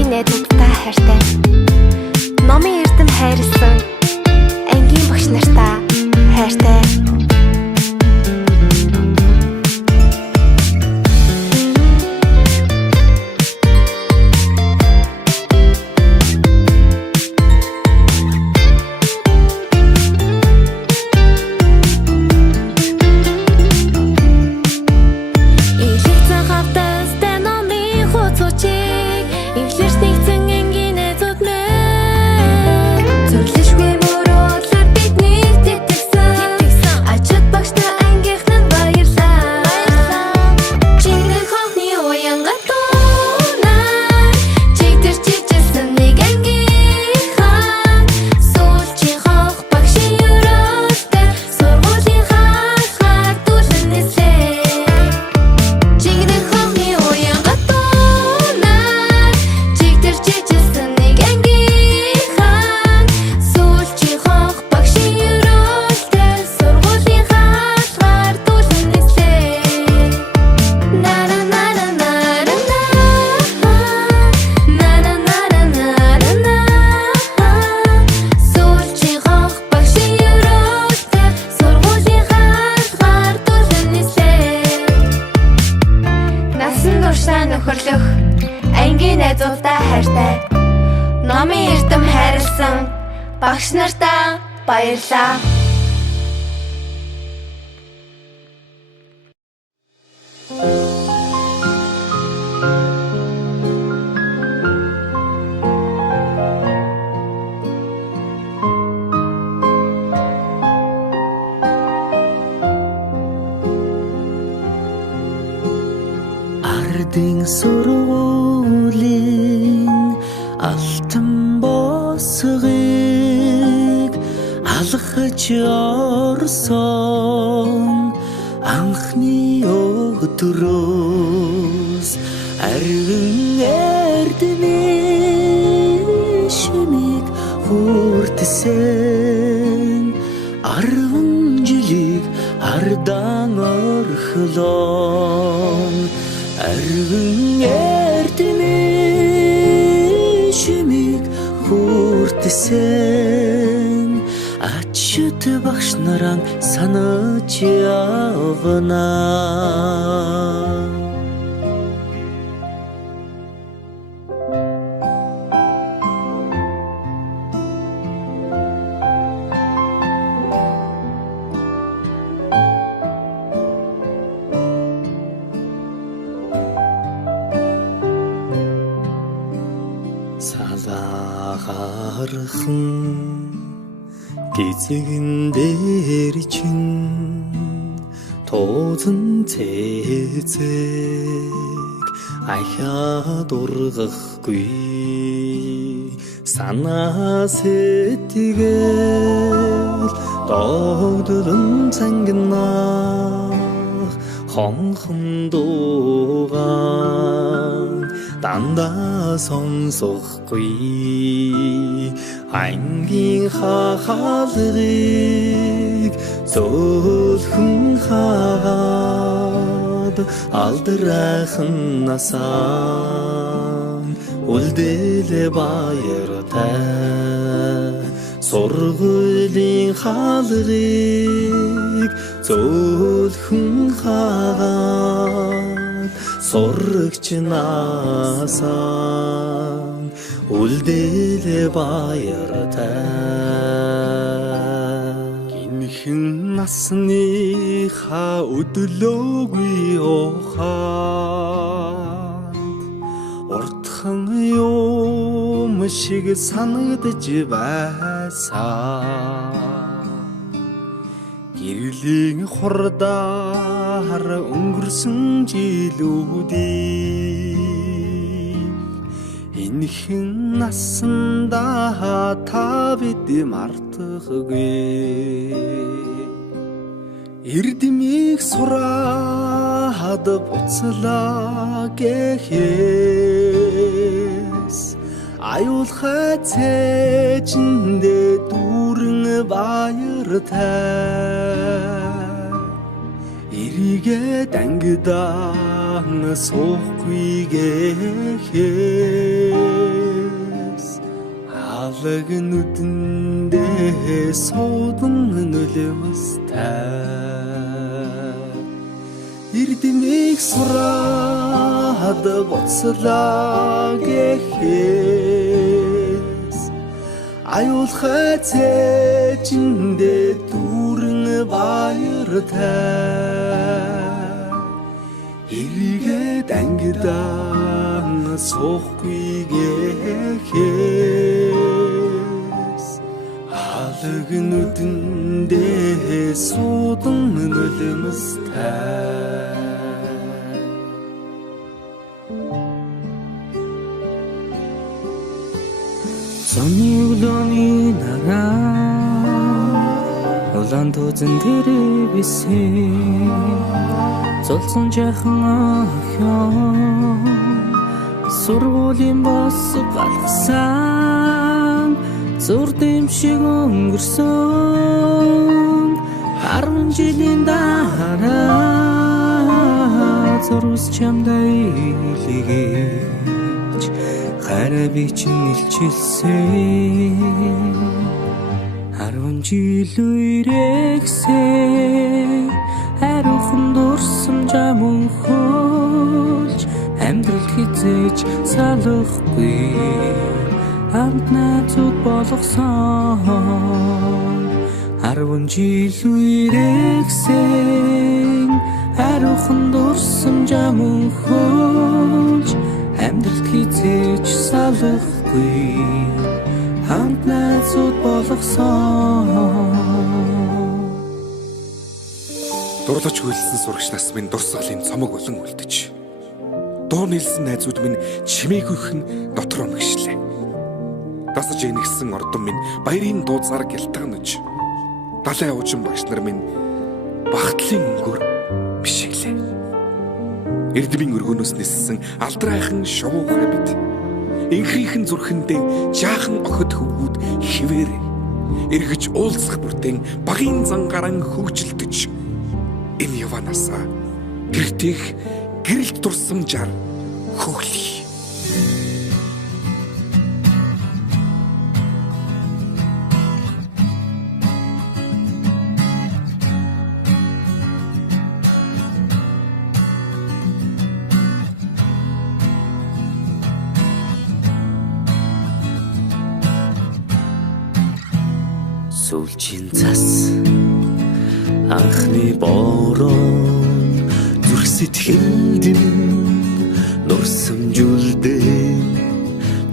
ангийн найзуудтай хайртай. Номын эрдэм хайрлсан ангийн багш нартай хайртай. Нөхөрлөх ангийн найзуудтай хайртай. Номын эрдэм хайрлсан багш нартай баярлаа. Ардын сургуулийн алтан босгыг алхаж орсон анхны өдрөөс арвин эрдэнэ шимиг хүртсэн 10 жилиг ардан орхлон арвин эрдэнэ шимиг хүртсэн ачт багш наран санаж явна. Салаагархан гизэгэн дээр чин тоозон цэцэг ахаад ургахгүй санаа сэтгэл догдолн цангинах хонхон дуугаан дандаа сонсохгүй ангийн хахалгыг зөөлхөн хаад алдрайхан насаа үлдээлээ баяртай сургуулийн хаалгыг зөөлхөн хаад сурагч насаа үлдээлээ баяртай гинхэн насныхаа өдлөөгүй ухаанд уртхан юм шиг санагдаж байсан гэрлийн хурдаар өнгөрсөн жилүүдийг энэхэн насандаа та бид мартахгүй эрдэмийг сураад буцлаа гэхээс аюулхай цээжиндээ дүүрэн баяртай эрийгээ дангидаа суухгүйгээс алаг нүдэндээ суудан нулимстай эрдэмийг сураад боцлаа гэхээс аюулхай цээжиндээ дүүрэн баяртай эргээд ангидаан суухгүйгээс алаг нүдэндээ суудан нулимстай Сонны өглөөний нараа улаан тузан дээрээ бисээ золсон жахан охин сургуулийн бос галгасан зур дэмшиг өнгөрсөн 10 жилийн дараа зурус чамдаа илгээж хараа би чинь илчилсэн 10 жил үрэгсээ хариухан дурсам жамун хөлж амьдрал хизээж салахгүй хамт найзууд болгосон 10 жил үрэгсээ хариухан дурсам жамун хөлж амьдрал хизээж салахгүй хамт найзууд болгосон Дурлаж хөлсөн сурагч нас минь дурсгалын цомог болон үлдэж. Дуу нийлсэн найзууд минь чимээгүйхэн дотроо мэгшлээ. Дасаж энэгсэн ордон минь баярын дууцаар гялтганаж. Далайн уужин багш нар минь багтлын өнгөөр бишиглээ. Эрдмийн өргөнөөс ниссэн алдрайхан шувуугай бид. Инхрийнхэн зүрхэндээ жаахан охид хөвгүүд хിവэрээ. Эргэж уулзах бүртэн багийн зангаран хөгжилдөж. Энэ яванасаа гэртих гэрэлт дурсамжаар хөглөе. Сүүлчийн цас анхны борон зүрх сэтгэлд нурсамжуулдээ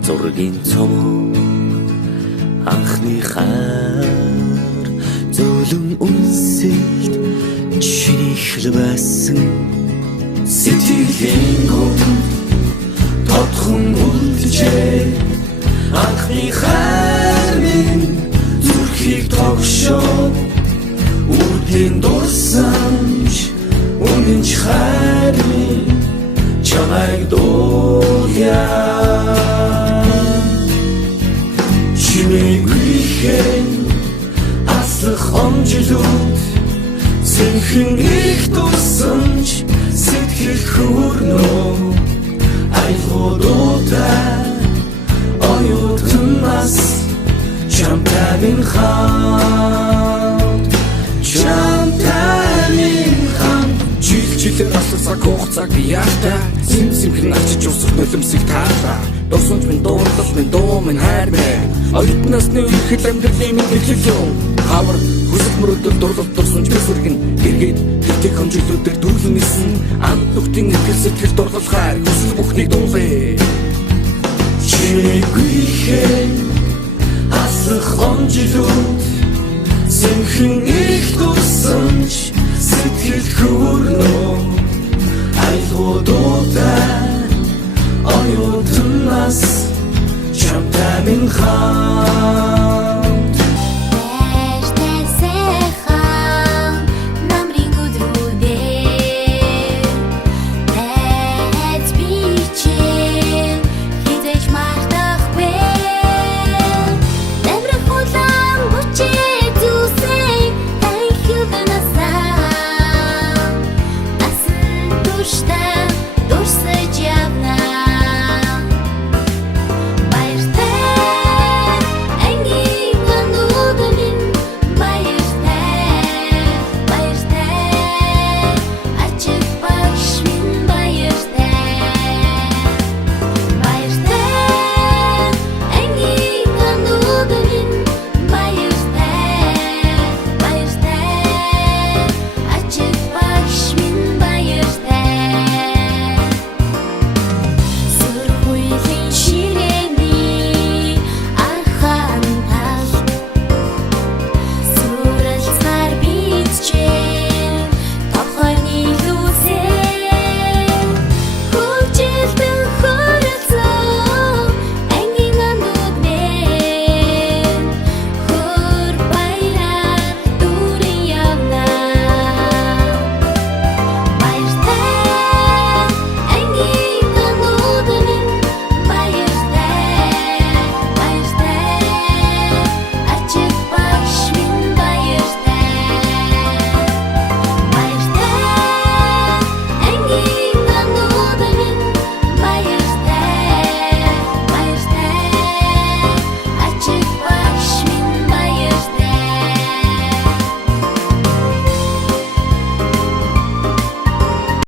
зургийн цом анхны хаар зөөлөн үнсэлт чихэл байсан сэтгэлийн гом тодхон үлджээ анхны хаар минь зүрхийг тогшоо Үрдийн дурсамж үнэнч хайрны чамайг дуулъя чимээгүйхэн аслах омжилүүд сэнхэн их дурсамж сэтгэл хүрнөө айлгуудуудаа оюутан нас чамтай минь хамт Жилээр алсах хугацааг яахта Симхэн ачиж усах нулимсыг таалаа Дурсамж минь дуурлал минь дуу минь хайр минь Оюутан насны үеийн амьдралын минь мэдлэл юм Хавар хүсэл мөрөдөл дурлал дурсамж бисэргэн эргээд тэгтэг хэмжүүлүүдээр дүүрэн нисэн Амт нүхтийн итгэл сэтгэл дурлал хайр хүсэл бүхнийг дуулъя Чимээгүйхэн аслах омжилүүд Сэнхэн их дурсамж сэтгэл хүрнөө айлгуудуудаа оюутан нас чамтай минь хамт